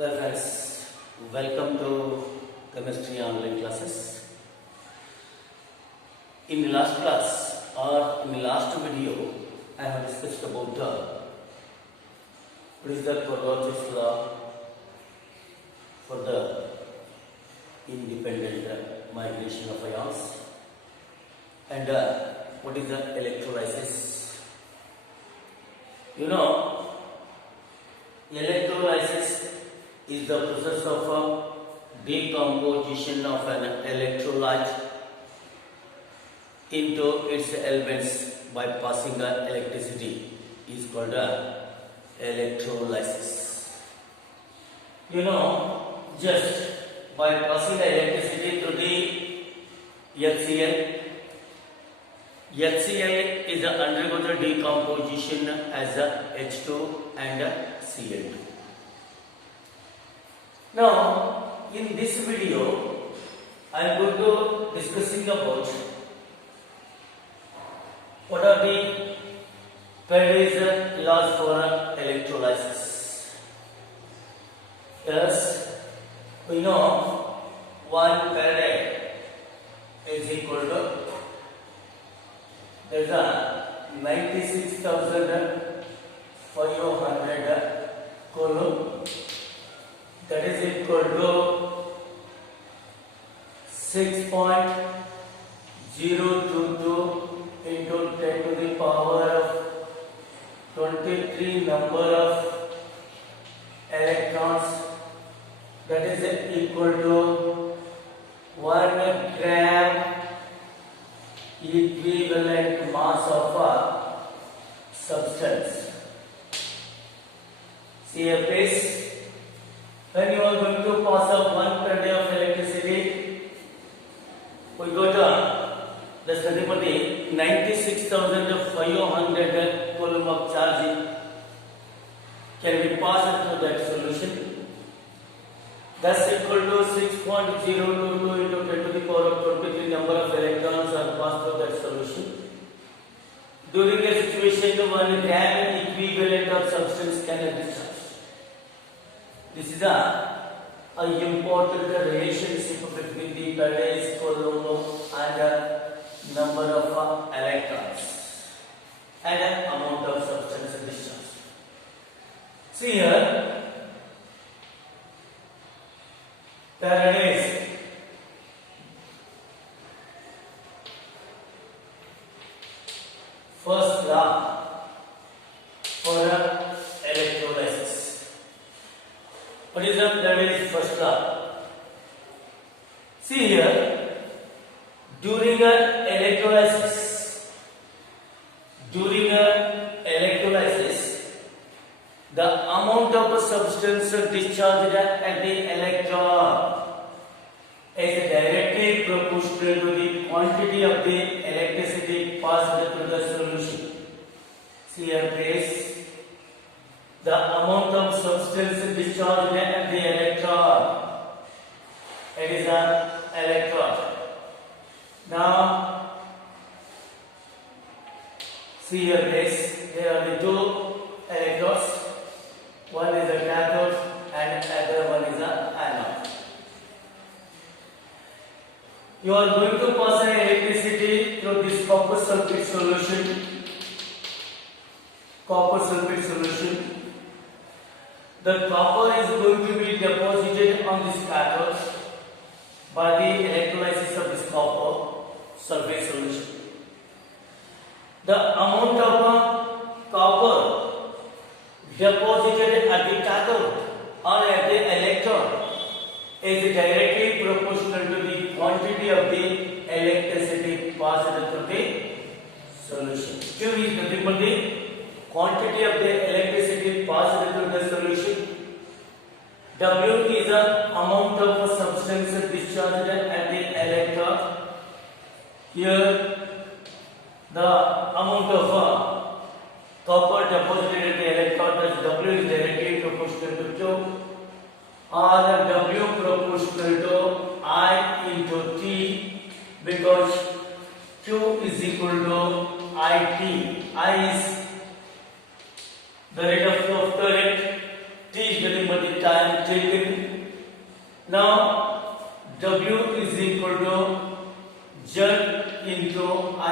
Well friends, welcome to chemistry online classes. In the last class or in the last video, I have discussed about what is the Coriolis law for the independent migration of ions and what is the electrolysis. You know, electrolysis is the process of decomposition of an electrolyte into its elements by passing electricity is called electrolysis. You know, just by passing electricity through the HCl is undergo the decomposition as H2 and Cl2. Now, in this video, I am going to discussing about what are the Faraday's laws for electrolysis. Yes, we know 1 Faraday is equal to there is a 96,500 coulomb, that is equal to 6.022 into 10 to the power of 23 number of electrons, that is equal to 1 gram equivalent mass of a substance. See here please, when you are going to pass up 1 Faraday of electricity, we got that's nothing but the 96,500 coulomb of charge can be passed through that solution. That's equal to 6.022 into 10 to the power of 23 number of electrons are passed through that solution. During a situation, 1 gram equivalent of substance can be discharged. This is an important relationship between the Faraday's coulomb and number of electrons and amount of substance discharged. See here, Faraday's first law for electrolysis. What is the Faraday's first law? See here, during electrolysis, the amount of substance discharged at the electron is directly proportional to the quantity of the electricity passed through the solution. See here please, the amount of substance discharged at the electron, it is an electron. Now, see here please, there are the two electrodes, one is a cathode and other one is an anode. You are going to pass an electricity through this copper sulfate solution. The copper is going to be deposited on this cathode by the electrolysis of this copper sulfate solution. The amount of copper deposited at the cathode or at the electron is directly proportional to the quantity of the electricity passed through the solution. Q is nothing but the quantity of the electricity passed through the solution. W is the amount of substance discharged at the electron. Here, the amount of copper deposited at the electron, that W is directly proportional to Q, or W proportional to I into T, because Q is equal to IT. I is the rate of flow of current, T is nothing but the time taken. Now W is equal to Z into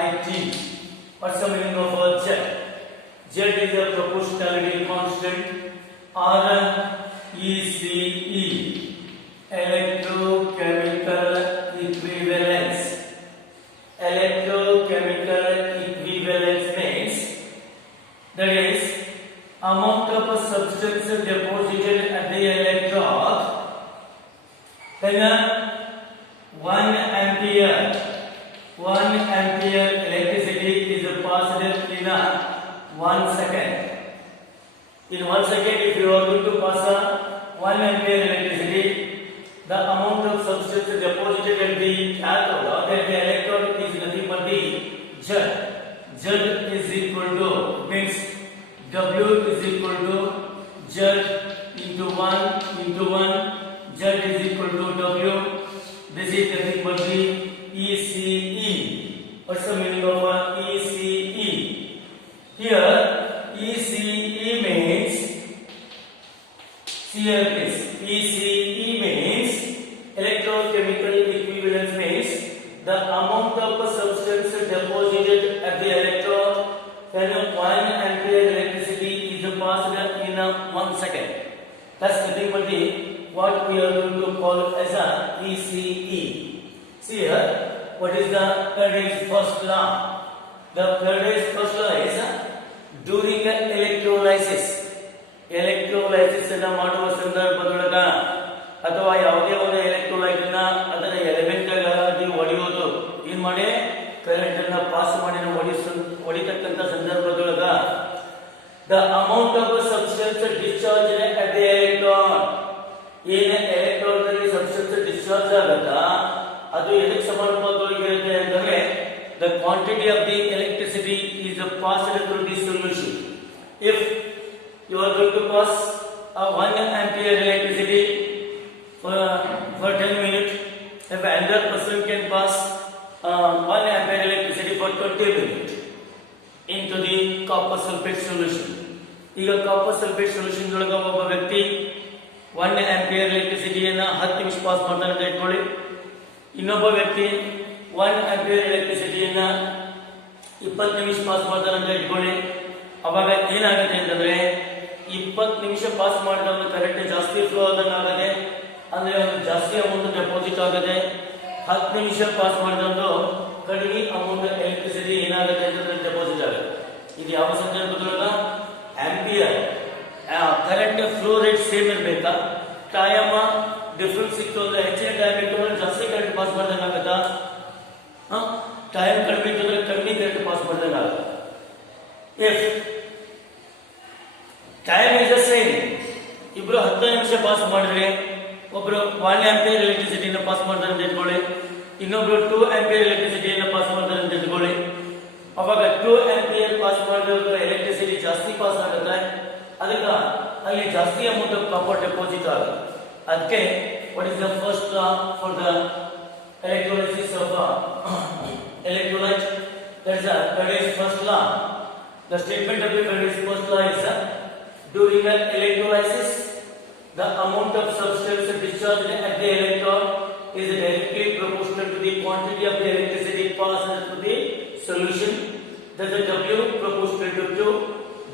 IT. What's the meaning of Z? Z is a proportionality constant, or ECE, electrochemical equivalence. Electrochemical equivalence means that is amount of a substance deposited at the electrode when 1 ampere electricity is passed in 1 second. In 1 second, if you are going to pass 1 ampere electricity, the amount of substance deposited at the cathode or at the electrode is nothing but the Z. Z is equal to, means W is equal to Z into 1 into 1. Z is equal to W. This is nothing but the ECE. What's the meaning of ECE? Here ECE means, see here please, ECE means electrochemical equivalence means the amount of a substance deposited at the electrode when 1 ampere electricity is passed in 1 second. That's nothing but the what we are going to call as a ECE. See here, what is the Faraday's first law? The Faraday's first law is during electrolysis ಅನ್ನು ಮಾಡುವ ಸಂದರ್ಭದೊಳಗ ಅಥವಾ ಯಾವುದೇ ಒಂದು electrolyte ಅನ್ನ ಅದರ element ಆಗಿ ಒಡೆಯೋದು ಏನ್ ಮಾಡಿ ಕರೆಂಟ್ ಅನ್ನ ಪಾಸ್ ಮಾಡಿ ಹೊಡಿತಕ್ಕಂತ ಸಂದರ್ಭದೊಳಗ the amount of substance discharged at the electron ಏನ ಎಲೆಕ್ಟ್ರಾನ್ ನಲ್ಲಿ ಸಬ್ಸ್ಟೆನ್ಸ್ ಡಿಸ್ಚಾರ್ಜ್ ಆಗುತ್ತಾ ಅದು ಎದಕ್ಕೆ ಸಮಾನುಪಾತವಾಗಿರುತ್ತೆ ಅಂದರೆ the quantity of the electricity is passed through the solution. If you are going to pass a 1 ampere electricity for 10 minutes, if another person can pass 1 ampere electricity for 20 minutes into the copper sulfate solution. ಈಗ copper sulfate solution ಒಳಗ ಒಬ್ಬ ವ್ಯಕ್ತಿ 1 ampere ಎಲೆಕ್ಟ್ರಿಸಿಟಿಯನ್ನು 10 ನಿಮಿಷ pass ಮಾಡ್ತಾನೆ ಅಂತ ಇಟ್ಕೊಳ್ಳಿ. ಇನ್ನೊಬ್ಬ ವ್ಯಕ್ತಿ 1 ampere ಎಲೆಕ್ಟ್ರಿಸಿಟಿಯನ್ನು 20 ನಿಮಿಷ ಪಾಸ್ ಮಾಡ್ತಾನೆ ಅಂತ ಇಟ್ಕೊಳ್ಳಿ. ಅವಾಗ ಏನಾಗುತ್ತೆ ಅಂತಂದ್ರೆ 20 ನಿಮಿಷ ಪಾಸ್ ಮಾಡಿದ ಕರೆಂಟ್ ಜಾಸ್ತಿ ಫ್ಲೋ ಆದಂಗೆ ಆಗುತ್ತೆ, ಅಂದ್ರೆ ಒಂದು ಜಾಸ್ತಿ ಅಮೌಂಟ್ ಡೆಪಾಸಿಟ್ ಆಗುತ್ತೆ. 10 ನಿಮಿಷ ಪಾಸ್ ಮಾಡಿದಂದು ಕಡಿಮೆ ಅಮೌಂಟ್ ಎಲೆಕ್ಟ್ರಿಸಿಟಿ ಏನಾಗುತ್ತೆ ಅಂತಂದ್ರೆ ಡೆಪಾಸಿಟ್ ಆಗುತ್ತೆ. ಇದು ಯಾವ ಸಂದರ್ಭದೊಳಗ ampere current flow rate same ಇರಬೇಕಾ, ಟೈಮ್ ಡಿಫ್ರೆನ್ಸ್ ಸಿಕ್ತು ಅಂದ್ರೆ ಹೆಚ್ಚಿನ ಟೈಮ್ ಇಟ್ಟು ಜಾಸ್ತಿ ಕರೆಂಟ್ ಪಾಸ್ ಮಾಡ್ದಂಗೆ ಆಗುತ್ತಾ, ಟೈಮ್ ಕಡಿಮೆ ಇತ್ತು ಅಂದ್ರೆ ಕಡಿಮೆ ಕರೆಂಟ್ ಪಾಸ್ ಮಾಡ್ದಂಗೆ ಆಗುತ್ತೆ. If time is the same, ಇಬ್ರು 10 ನಿಮಿಷ ಪಾಸ್ ಮಾಡಿದ್ರೆ ಒಬ್ರು 1 ಆಂಪಿಯರ್ ಎಲೆಕ್ಟ್ರಿಸಿಟಿನ ಪಾಸ್ ಮಾಡ್ತಾರೆ ಅಂತ ಇಟ್ಕೊಳ್ಳಿ, ಇನ್ನೊಬ್ರು 2 ಆಂಪಿಯರ್ ಎಲೆಕ್ಟ್ರಿಸಿಟಿಯನ್ನು ಪಾಸ್ ಮಾಡ್ತಾರೆ ಅಂತ ಇಟ್ಕೊಳ್ಳಿ. ಅವಾಗ 2 ಆಂಪಿಯರ್ ಪಾಸ್ ಮಾಡಿದ್ರೆ ಎಲೆಕ್ಟ್ರಿಸಿಟಿ ಜಾಸ್ತಿ ಪಾಸ್ ಆಗುತ್ತೆ, ಅದಕ್ಕೆ ಅಲ್ಲಿ ಜಾಸ್ತಿ ಅಮೌಂಟ್ ಆಫ್ ಕಾಪರ್ ಡೆಪಾಸಿಟ್ ಆಗುತ್ತೆ. ಅದಕ್ಕೆ what is the first law for the electrolysis of electrolyte? That is Faraday's first law. The statement of the Faraday's first law is during an electrolysis the amount of substance discharged at the electron is directly proportional to the quantity of the electricity passed through the solution. Thus the W proportional to Q,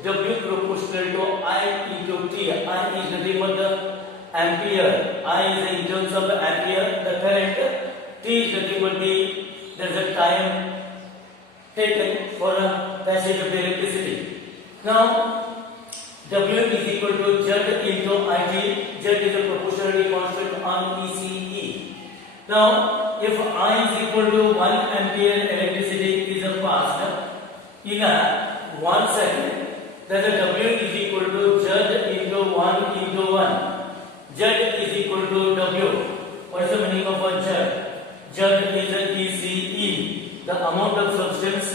W proportional to I into T. I is nothing but the ampere. I is in terms of the ampere, the current. T is nothing but the there's a time taken for a passage of the electricity. Now W is equal to Z into IT. Z is a proportionality constant on ECE. Now if I is equal to 1 ampere electricity is passed in a 1 second, then the W is equal to Z into 1 into 1. Z is equal to W. What is the meaning of Z? Z is an ECE, the amount of substance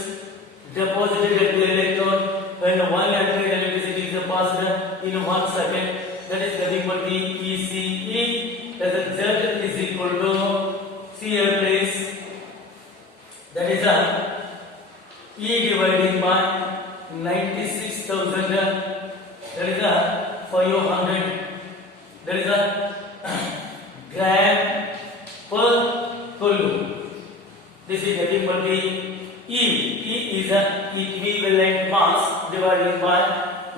deposited at the electrode when 1 ampere electricity is passed in 1 second. That is nothing but the ECE. That is Z is equal to, see here please, that is a E divided by 96,000. That is a 500 There is a gram per coulomb. This is nothing but the E. E is an equivalent mass divided by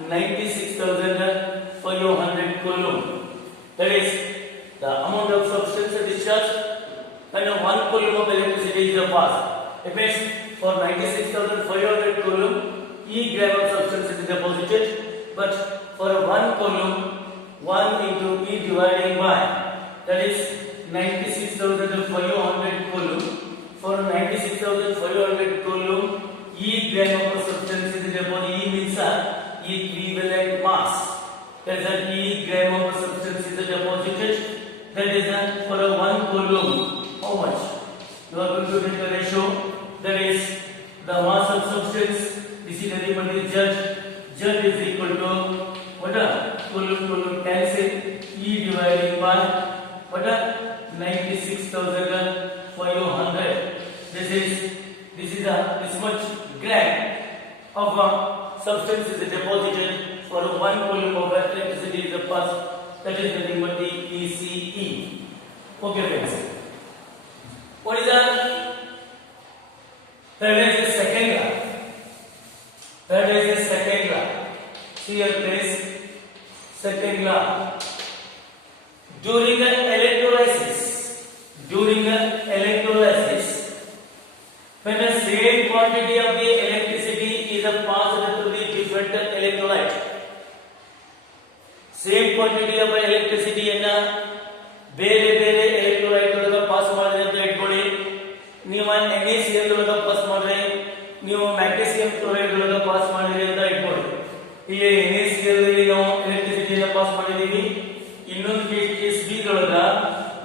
96,500 coulomb. That is the amount of substance discharged when 1 coulomb of electricity is passed. It means for 96,500 coulomb, E gram of substance is deposited, but for 1 coulomb, 1 into E dividing by, that is 96,500 coulomb. For 96,500 coulomb, E gram of substance is deposited. E means equivalent mass. That is E gram of substance is deposited. That is for 1 coulomb. How much? You are going to take the ratio. That is the mass of substance. This is nothing but the Z. Z is equal to what? Coulomb cancel. E dividing by what? 96,500. This much gram of substance is deposited for 1 coulomb of electricity is the passed. That is nothing but the ECE. Okay, friends. What is that? That is the second law. That is the second law. See your place. Second law. During the electrolysis, when the same quantity of the electricity is passed through the different electrolyte, same quantity of electricity ಅನ್ನು ಬೇರೆ ಬೇರೆ electrolyte ಒಳಗೆ pass ಮಾಡಿದ್ರೆ ಅಂತ ಇಟ್ಕೊಳ್ಳಿ. ನೀವು NaCl ಒಳಗೆ pass ಮಾಡಿದ್ರೆ, ನೀವು ಮ್ಯಾಗ್ನೀಸಿಯಂ ಕ್ಲೋರೈಡ್ ಒಳಗೆ ಪಾಸ್ ಮಾಡಿದ್ರೆ ಅಂತ ಇಟ್ಕೊಳ್ಳಿ. ಇಲ್ಲಿ NaCl ಅಲ್ಲಿ ನಾವು ಎಲೆಕ್ಟ್ರಿಸಿಟಿಯನ್ನು ಪಾಸ್ ಮಾಡಿದೀವಿ. ಇನ್ನೊಂದು ಕೇಸ್ ಬಿ ಒಳಗ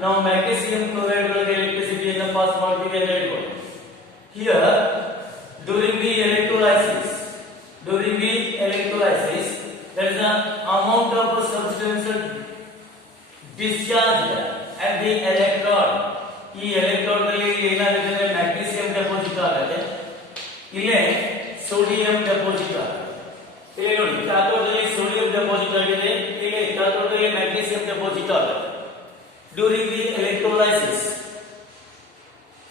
ನಾವು ಮ್ಯಾಗ್ನೀಸಿಯಂ ಕ್ಲೋರೈಡ್ ಒಳಗೆ ಎಲೆಕ್ಟ್ರಿಸಿಟಿಯನ್ನು ಪಾಸ್ ಮಾಡ್ತೀವಿ ಅಂತ ಇಟ್ಕೊಳ್ಳಿ. Here, during the electrolysis, there is the amount of substance discharged at the electrode. ಈ electrode ನಲ್ಲಿ ಏನಾಗುತ್ತೆ? ಮ್ಯಾಗ್ನೀಸಿಯಂ ಡೆಪಾಸಿಟ್ ಆಗುತ್ತೆ, ಇಲ್ಲೇ ಸೋಡಿಯಂ ಡೆಪಾಸಿಟ್ ಆಗುತ್ತೆ. ಇಲ್ಲಿ ನೋಡಿ, ಕ್ಯಾಥೋಡ್ ನಲ್ಲಿ ಸೋಡಿಯಂ ಡೆಪಾಸಿಟ್ ಆಗಿದೆ, ಇಲ್ಲಿ ಕ್ಯಾಥೋಡ್ ನಲ್ಲಿ ಮ್ಯಾಗ್ನೀಸಿಯಂ ಡೆಪಾಸಿಟ್ ಆಗುತ್ತೆ. During the electrolysis,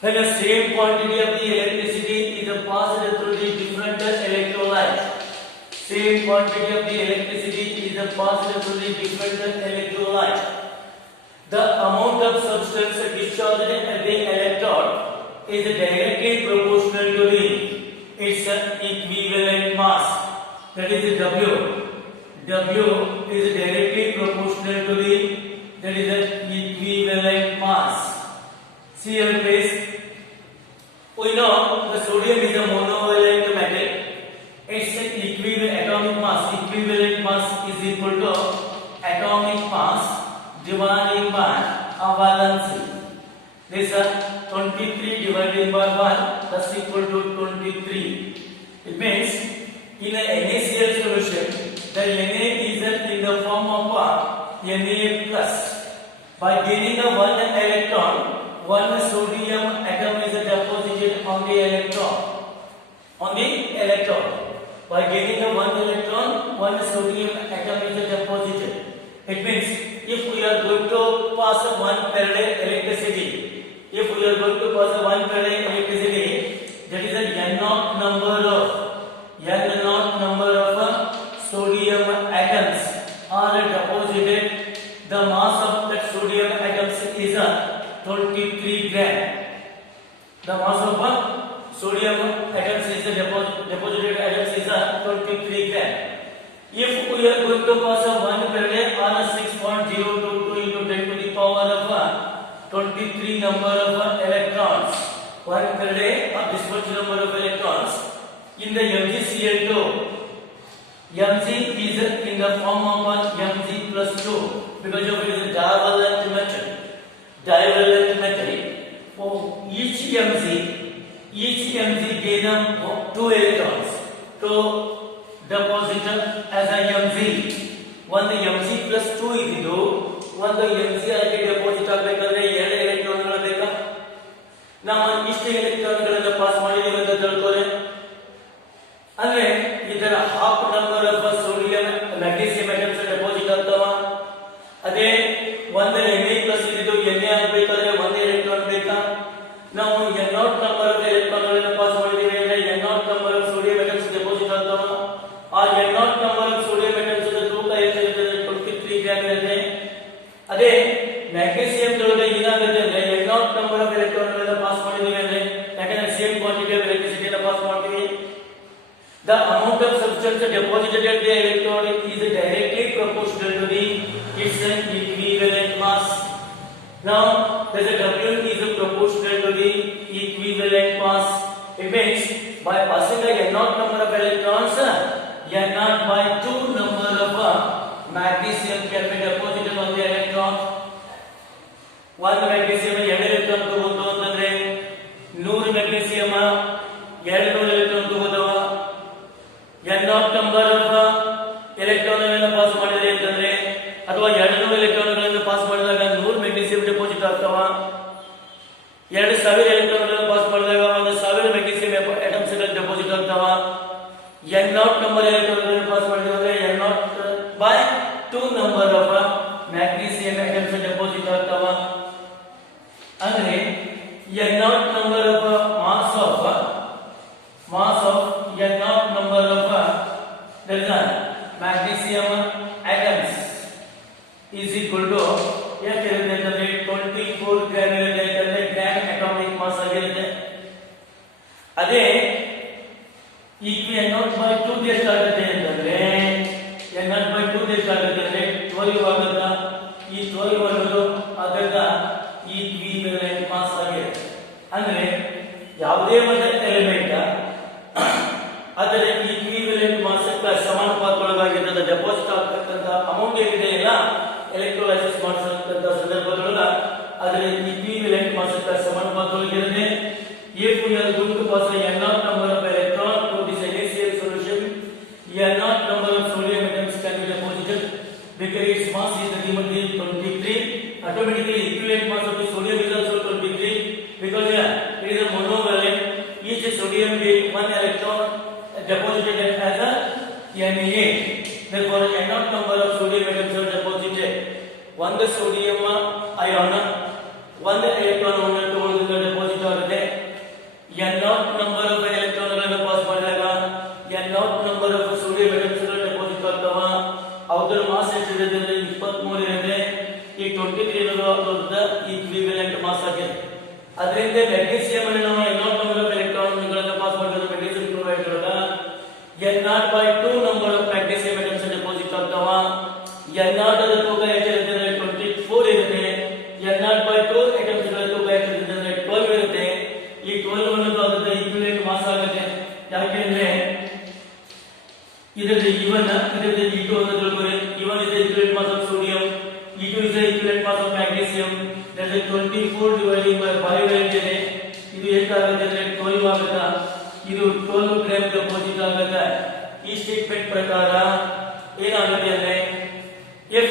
when the same quantity of the electricity is passed through the different electrolytes, same quantity of the electricity is passed through the different electrolytes, the amount of substance discharged at the electrode is directly proportional to its equivalent mass. That is W. W is directly proportional to the equivalent mass. See your place. We know the sodium is a monovalent metal. Its atomic mass, equivalent mass is equal to atomic mass divided by valency. This is 23 divided by 1, that's equal to 23. It means in a NaCl solution, the Na is in the form of Na plus. By gaining a 1 electron, 1 sodium atom is deposited on the electron. By gaining a 1 electron, 1 sodium atom is deposited. It means if we are going to pass 1 farad electricity, that is a n0 number of sodium atoms are deposited. The mass of that sodium atoms is 23 gram. The mass of sodium atoms is deposited atoms is 23 gram. If we are going to pass 1 farad on 6.022 into 10 to the power of 23 number of electrons, 1 farad of this much number of electrons in the MgCl2, Mg is in the form of Mg plus 2 because of it is a divalent metal. For each Mg gain 2 electrons to deposit as a Mg. One Mg plus 2 ididu, one Mg age deposit ಆಗಬೇಕಂದ್ರೆ 2 ಎಲೆಕ್ಟ್ರಾನ್ಗಳು ಬೇಕಾ? ನಾವು ಇಷ್ಟು ಎಲೆಕ್ಟ್ರಾನ್ಗಳನ್ನು pass ಮಾಡಿದೀವಿ ಅಂತ ತಿಳ್ಕೊಳ್ಳಿ. ಅಂದ್ರೆ ಇದರ half number of sodium magnesium atoms deposit ಆಗ್ತಾವ. ಅದೇ amount of substance deposited at the electrode is directly proportional to the its equivalent mass. Now, the W is proportional to the equivalent mass. It means by passing the n naught number of electrons, n naught by 2 number of magnesium can be deposited on the electron. One magnesium 2 electron ತಗೊಂಡು ಅಂತಂದ್ರೆ 100 magnesium 200 electron ತಗೋದವ n naught number of electron ಅನ್ನು pass ಮಾಡಿದ್ರೆ ಅಂತಂದ್ರೆ ಅಥವಾ 200 electron ಗಳನ್ನು pass ಮಾಡಿದಾಗ 100 magnesium deposit ಆಗ್ತವ 2000 electron ಗಳನ್ನು ಪಾಸ್ ಮಾಡಿದಾಗ 1000 magnesium atoms ಗಳು ಡೆಪಾಸಿಟ್ ಆಗ್ತವ n naught number electron ಗಳನ್ನು ಪಾಸ್ ಮಾಡಿದ್ರೆ n naught by 2 number of magnesium atoms deposit ಆಗ್ತವ ಅಂದ್ರೆ n naught number of mass of n naught number of magnesium atoms is equal to ಯಾಕಿರುತ್ತೆ ಅಂತಂದ್ರೆ 24 gram ಇರುತ್ತೆ ಅಂತಂದ್ರೆ gram atomic mass ಆಗಿರುತ್ತೆ ಅದೇ n naught by 2 ಎಷ್ಟಾಗುತ್ತೆ ಅಂತಂದ್ರೆ n naught by 2 ಎಷ್ಟಾಗುತ್ತೆ ಅಂದ್ರೆ 12 ಆಗುತ್ತಾ ಈ 12 ಅನ್ನೋದು ಅದರ ಈಕ್ವಿವೆಲೆಂಟ್ ಮಾಸ್ ಆಗಿದೆ ಅಂದ್ರೆ ಯಾವುದೇ ಒಂದು ಎಲಿಮೆಂಟ್ ಅದರ ಈಕ್ವಿವೆಲೆಂಟ್ ಮಾಸ್ ಗೆ ಸಮಾನುಪಾತದೊಳಗಾಗಿದ್ದ ಡೆಪಾಸಿಟ್ ಆಗತಕ್ಕಂತ ಅಮೌಂಟ್ ಏನಿದೆ ಇಲ್ಲ ಎಲೆಕ್ಟ್ರೋಲೈಸಿಸ್ ಮಾಡಿಸತಕ್ಕಂತ ಸಂದರ್ಭದೊಳಗ ಅದರ ಈಕ್ವಿವೆಲೆಂಟ್ ಮಾಸ್ ಗೆ ಸಮಾನುಪಾತದೊಳಗಿರುತ್ತೆ. If we are going to pass a n naught number of electron to this initial solution, n naught number of sodium atoms can be deposited because its mass is given to 23. Automatically equivalent mass of the sodium is also 23 because it is a monovalent. Each sodium with one electron deposited as a Na. Therefore, n naught number of sodium atoms are deposited. One sodium ion, one electron ತಗೊಳ್ಳೋದ್ರಿಂದ deposit ಆಗುತ್ತೆ. n naught number of electron ಗಳನ್ನು pass ಮಾಡಿದಾಗ n naught number of sodium atoms ಗಳು deposit ಆಗ್ತವ. ಅವರ mass ಎಷ್ಟಿದೆ ಅಂದ್ರೆ 23 ಇರುತ್ತೆ. ಈ 23 ಅನ್ನೋದು ಈಕ್ವಿವೆಲೆಂಟ್ ಮಾಸ್ ಆಗಿದೆ. ಅದರಿಂದ ಮ್ಯಾಗ್ನೀಸಿಯಂ ಅನ್ನು ನಾವು n naught number of electron pass ಮಾಡಿದ್ರೆ ಮ್ಯಾಗ್ನೀಸಿಯಂ ಕ್ಲೋರೈಡ್ ಒಳಗ n naught by 2 number of magnesium atoms deposit ಆಗ್ತಾವ. n naught ದ ತೂಕ ಎಷ್ಟಿರುತ್ತೆ ಅಂದ್ರೆ 24 ಇರುತ್ತೆ. n naught by 2 atoms ಗಳ ತೂಕ ಎಷ್ಟಿರುತ್ತೆ ಅಂದ್ರೆ 12 ಇರುತ್ತೆ. ಈ 12 ಅನ್ನೋದು ಅದರ ಈಕ್ವಿವೆಲೆಂಟ್ ಮಾಸ್ ಆಗುತ್ತೆ. ಯಾಕೆಂದ್ರೆ ಇದರ E1 ಇದರ E2 ಅನ್ನೋದ್ರೊಳಗೆ E1 is the equivalent mass of sodium, E2 is the equivalent mass of magnesium. That is 24 divided by 5 ಇದೆ. ಇದು ಎಷ್ಟಾಗುತ್ತೆ ಅಂದ್ರೆ 12 ಆಗುತ್ತಾ. ಇದು 12 ಗ್ರಾಮ್ ಡೆಪಾಸಿಟ್ ಆಗುತ್ತೆ. ಈ ಸ್ಟೇಟ್ಮೆಂಟ್ ಪ್ರಕಾರ ಏನಾಗುತ್ತೆ ಅಂದ್ರೆ if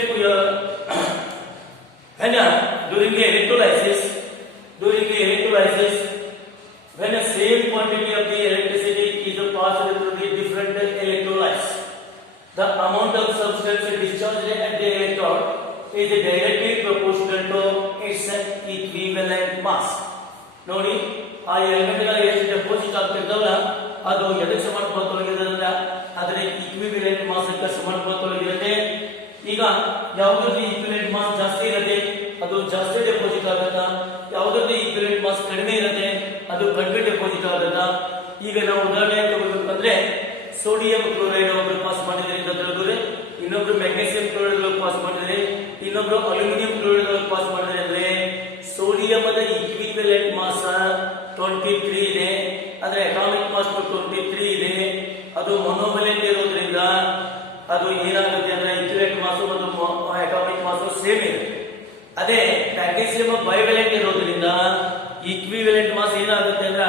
during the electrolysis when the same quantity of the electricity is passed through the different electrolytes, the amount of substance discharged at the electrode is directly proportional to its equivalent mass. ನೋಡಿ ಆ element ಗಳ ಎಷ್ಟು deposit ಆಗ್ತಿರ್ತಾವಲ್ಲ ಅದು ಎದಕ್ಕೆ ಸಮಾನುಪಾತದೊಳಗಿರೋದ್ರಿಂದ ಅದರ equivalent mass ಗೆ ಸಮಾನುಪಾತದೊಳಗಿರುತ್ತೆ. ಈಗ ಯಾವುದ್ರಲ್ಲಿ ಈಕ್ವಿವೆಲೆಂಟ್ ಮಾಸ್ ಜಾಸ್ತಿ ಇರುತ್ತೆ ಅದು ಜಾಸ್ತಿ ಡೆಪಾಸಿಟ್ ಆಗುತ್ತಾ, ಯಾವುದ್ರಲ್ಲಿ ಈಕ್ವಿವೆಲೆಂಟ್ ಮಾಸ್ ಕಡಿಮೆ ಇರುತ್ತೆ ಅದು ಕಡಿಮೆ ಡೆಪಾಸಿಟ್ ಆಗುತ್ತಾ. ಈಗ ನಾವು ಉದಾಹರಣೆ ತಗೋಬೇಕಂದ್ರೆ ಸೋಡಿಯಂ ಕ್ಲೋರೈಡ್ ಒಬ್ರು ಪಾಸ್ ಮಾಡಿದ್ರೆ ಅಂತ ಹೇಳಿದ್ರೆ, ಇನ್ನೊಬ್ರು ಮ್ಯಾಗ್ನೀಸಿಯಂ ಕ್ಲೋರೈಡ್ ಪಾಸ್ ಮಾಡಿದ್ರೆ, ಇನ್ನೊಬ್ರು ಅಲ್ಯೂಮಿನಿಯಂ ಕ್ಲೋರೈಡ್ ಪಾಸ್ ಮಾಡಿದ್ರೆ ಅಂದ್ರೆ ಸೋಡಿಯಂದ ಈಕ್ವಿವೆಲೆಂಟ್ ಮಾಸ್ 23 ಇದೆ, ಅದರ ಅಟಾಮಿಕ್ ಮಾಸ್ 23 ಇದೆ. ಅದು ಮೊನೋವಲೆಂಟ್ ಇರೋದ್ರಿಂದ ಅದು ಏನಾಗುತ್ತೆ ಅಂದ್ರೆ ಈಕ್ವಿವೆಲೆಂಟ್ ಮಾಸ್ ಮತ್ತು ಅಟಾಮಿಕ್ ಮಾಸ್ ಸೇಮ್ ಇದೆ. ಅದೇ ಮ್ಯಾಗ್ನೀಸಿಯಂ ಬೈವೆಲೆಂಟ್ ಇರೋದ್ರಿಂದ ಈಕ್ವಿವೆಲೆಂಟ್ ಮಾಸ್ ಏನಾಗುತ್ತೆ ಅಂದ್ರೆ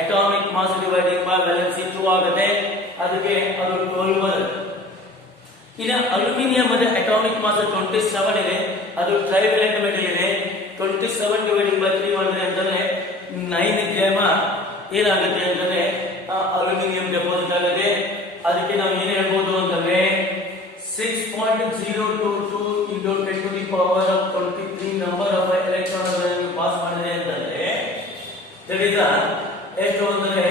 atomic mass dividing by valency 2 ಆಗುತ್ತೆ. ಅದಕ್ಕೆ ಅದು 12 ಬರುತ್ತೆ. ಇನ್ನು ಅಲ್ಯೂಮಿನಿಯಂ ಅದ ಅಟಾಮಿಕ್ ಮಾಸ್ 27 ಇದೆ, ಅದು ಟ್ರೈವೆಲೆಂಟ್ ಮೆಟಲ್ ಇದೆ. 27 ಡಿವೈಡಿಂಗ್ ಬೈ 3 ಮಾಡಿದ್ರೆ ಅಂತಂದ್ರೆ 9 ಗ್ರಾಮ್ ಏನಾಗುತ್ತೆ ಅಂತಂದ್ರೆ ಅಲ್ಯೂಮಿನಿಯಂ ಡೆಪಾಸಿಟ್ ಆಗುತ್ತೆ. ಅದಕ್ಕೆ ನಾವು ಏನ್ ಹೇಳ್ಬೋದು ಅಂತಂದ್ರೆ 6.022 into 10 to the power of 23 number of electrons pass ಮಾಡಿದೆ ಅಂತಂದ್ರೆ that is ಎಷ್ಟು ಅಂದ್ರೆ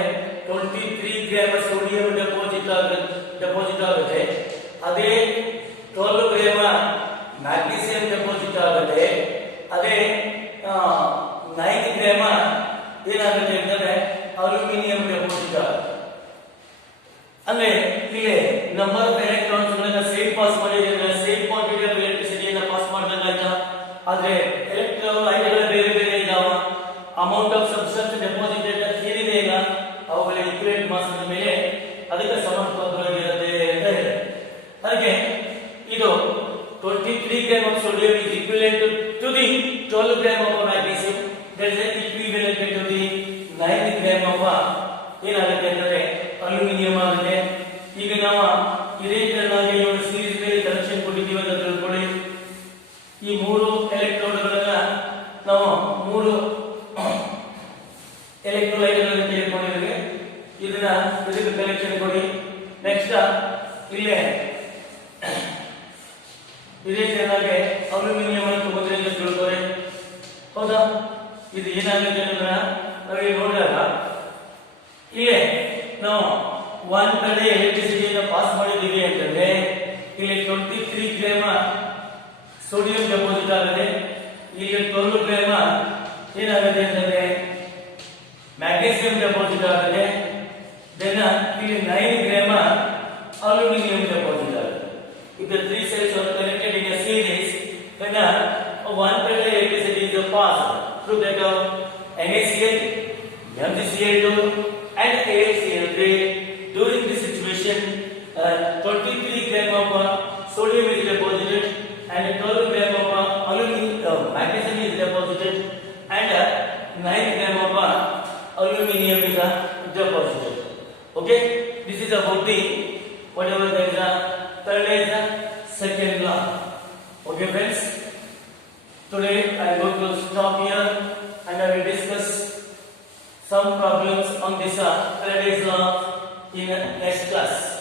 23 ಗ್ರಾಮ್ ಸೋಡಿಯಂ ಡೆಪಾಸಿಟ್ ಆಗುತ್ತೆ. ಅದೇ 12 ಗ್ರಾಮ್ ಮ್ಯಾಗ್ನೀಸಿಯಂ ಡೆಪಾಸಿಟ್ ಆಗುತ್ತೆ. ಅದೇ 9 ಗ್ರಾಮ್ ಏನಾಗುತ್ತೆ ಅಂತಂದ್ರೆ ಅಲ್ಯೂಮಿನಿಯಂ ಡೆಪಾಸಿಟ್ ಆಗುತ್ತೆ. ಅಂದ್ರೆ ಇಲ್ಲಿ ನಂಬರ್ ಆಫ್ ಎಲೆಕ್ಟ್ರಾನ್ಸ್ ಗಳನ್ನ ಸೇಮ್ ಪಾಸ್ ಮಾಡಿದ್ರೆ ಸೇಮ್ ಕ್ವಾಂಟಿಟಿ ಆಫ್ ಎಲೆಕ್ಟ್ರಿಸಿಟಿಯನ್ನ ಪಾಸ್ ಮಾಡಿದಂಗ ಆಯ್ತಾ. ಆದ್ರೆ ಎಲೆಕ್ಟ್ರೋಲೈಟ್ಗಳು ಬೇರೆ ಬೇರೆ ಇದಾವ. ಅಮೌಂಟ್ ಆಫ್ ಸಬ್ಸ್ಟೆನ್ಸ್ ಡೆಪಾಸಿಟೆಡ್ ಏನಿದೆ ಈಗ ಅವುಗಳ ಈಕ್ವಲೆಂಟ್ ಮಾಸ್ ಮೇಲೆ ಅದಕ್ಕೆ ಸಮಾನುಪಾತವಾಗಿರುತ್ತೆ ಅಂತ ಹೇಳಿ. ಹಾಗೆ ಇದು 23 gram of sodium is equivalent to the 12 gram of magnesium. That is equivalent to the 9 gram of ಏನಾಗುತ್ತೆ ಅಂದ್ರೆ ಅಲ್ಯೂಮಿನಿಯಂ ಆಗುತ್ತೆ. ಈಗ ನಾವು ಇದೇ ತರನಾಗಿ ಒಂದು ಸೀರೀಸ್ ಮೇಲೆ ಕನೆಕ್ಷನ್ ಕೊಟ್ಟಿದ್ದೀವಿ ಅಂತ ತಿಳ್ಕೊಳ್ಳಿ. ಈ ಮೂರು ಎಲೆಕ್ಟ್ರೋಡ್ಗಳನ್ನ ನಾವು ಮೂರು ಎಲೆಕ್ಟ್ರೋಲೈಟ್ ಗಳನ್ನು ತೆಗೆದುಕೊಂಡಿದ್ದೇವೆ. ಇದನ್ನ ಇದಕ್ಕೆ ಕನೆಕ್ಷನ್ ಕೊಡಿ. ನೆಕ್ಸ್ಟ್ ಇಲ್ಲೇ ಇದೇ ತರನಾಗಿ ಅಲ್ಯೂಮಿನಿಯಂ ಅನ್ನು ತಗೊಂಡ್ರೆ ಅಂತ ತಿಳ್ಕೊಳ್ಳಿ. ಹೌದಾ? ಇದು ಏನಾಗುತ್ತೆ ಅಂದ್ರೆ ನಾವೀಗ ನೋಡಿದಾಗ ಇಲ್ಲಿ ನಾವು ಒಂದ್ ಕಡೆ ಎಲೆಕ್ಟ್ರಿಸಿಟಿಯನ್ನು ಪಾಸ್ ಮಾಡಿದ್ದೀವಿ ಅಂತಂದ್ರೆ ಇಲ್ಲಿ 23 ಗ್ರಾಮ್ ಸೋಡಿಯಂ ಡೆಪಾಸಿಟ್ ಆಗುತ್ತೆ. ಇಲ್ಲಿ 12 ಗ್ರಾಮ್ ಏನಾಗುತ್ತೆ ಅಂತಂದ್ರೆ ಮ್ಯಾಗ್ನೀಸಿಯಂ ಡೆಪಾಸಿಟ್ ಆಗುತ್ತೆ. ದೆನ್ ಇಲ್ಲಿ 9 ಗ್ರಾಮ್ ಅಲ್ಯೂಮಿನಿಯಂ ಡೆಪಾಸಿಟ್ ಆಗುತ್ತೆ. If the three cells are connected in a series, then one parallel electricity is passed through that NaCl, MgCl2 and AlCl3. During this situation, 23 gram of sodium is deposited and 12 gram of magnesium is deposited and 9 gram of aluminum is deposited. Okay, this is about the whatever there is a third is the second law. Okay friends, today I am going to stop here and I will discuss some problems on this Faraday's law in next class.